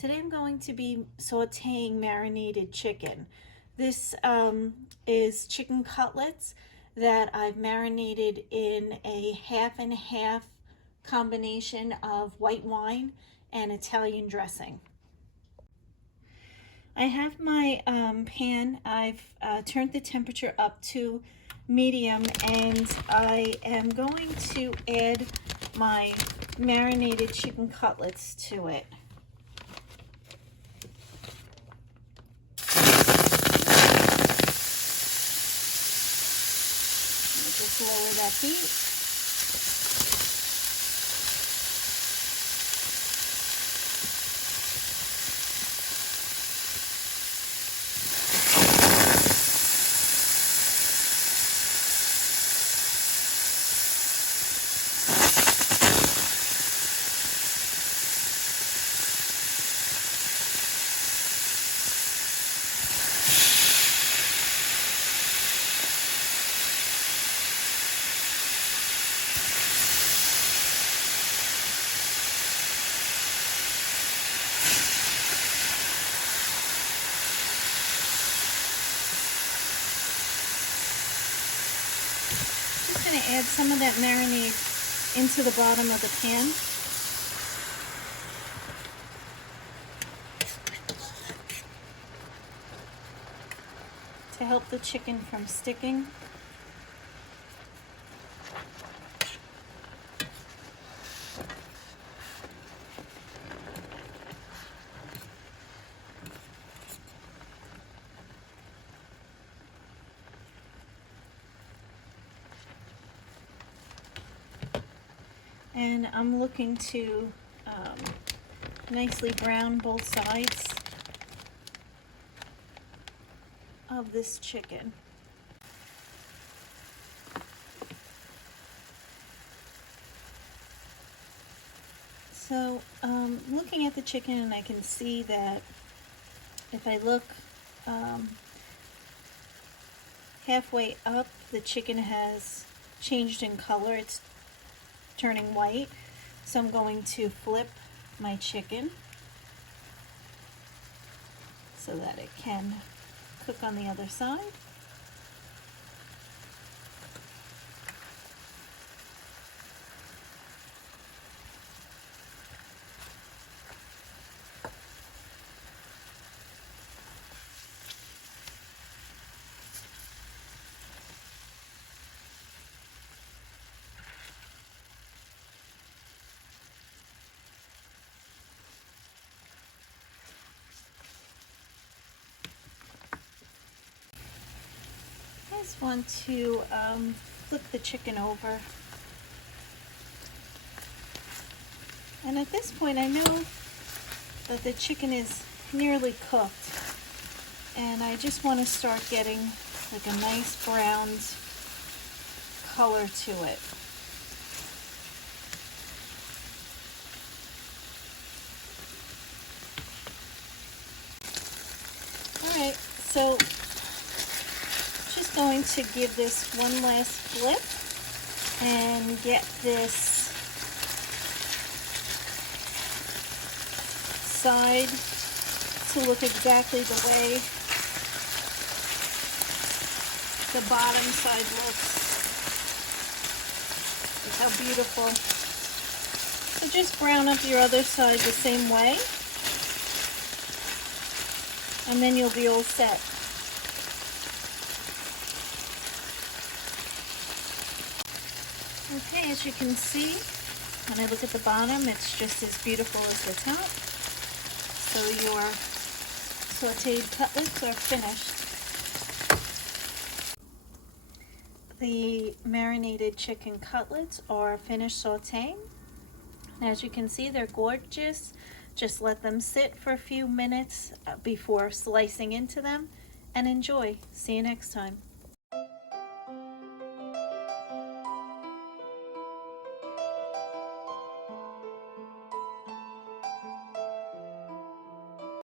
Today I'm going to be sauteing marinated chicken. This is chicken cutlets that I've marinated in a half and half combination of white wine and Italian dressing. I have my pan. I've turned the temperature up to medium, and I am going to add my marinated chicken cutlets to it. Just lower that heat. Just going to add some of that marinade into the bottom of the pan. To help the chicken from sticking. And I'm looking to nicely brown both sides of this chicken. So looking at the chicken, and I can see that if I look halfway up, the chicken has changed in color. It's turning white. So I'm going to flip my chicken so that it can cook on the other side. I just want to flip the chicken over. And at this point, I know that the chicken is nearly cooked. And I just want to start getting like a nice browned color to it. Alright, so just going to give this one last flip and get this side to look exactly the way the bottom side looks. Look how beautiful. So just brown up your other side the same way, and then you'll be all set. Okay, as you can see, when I look at the bottom, it's just as beautiful as the top. So your sauteed cutlets are finished. The marinated chicken cutlets are finished sauteing. And as you can see, they're gorgeous. Just let them sit for a few minutes before slicing into them, and enjoy. See you next time.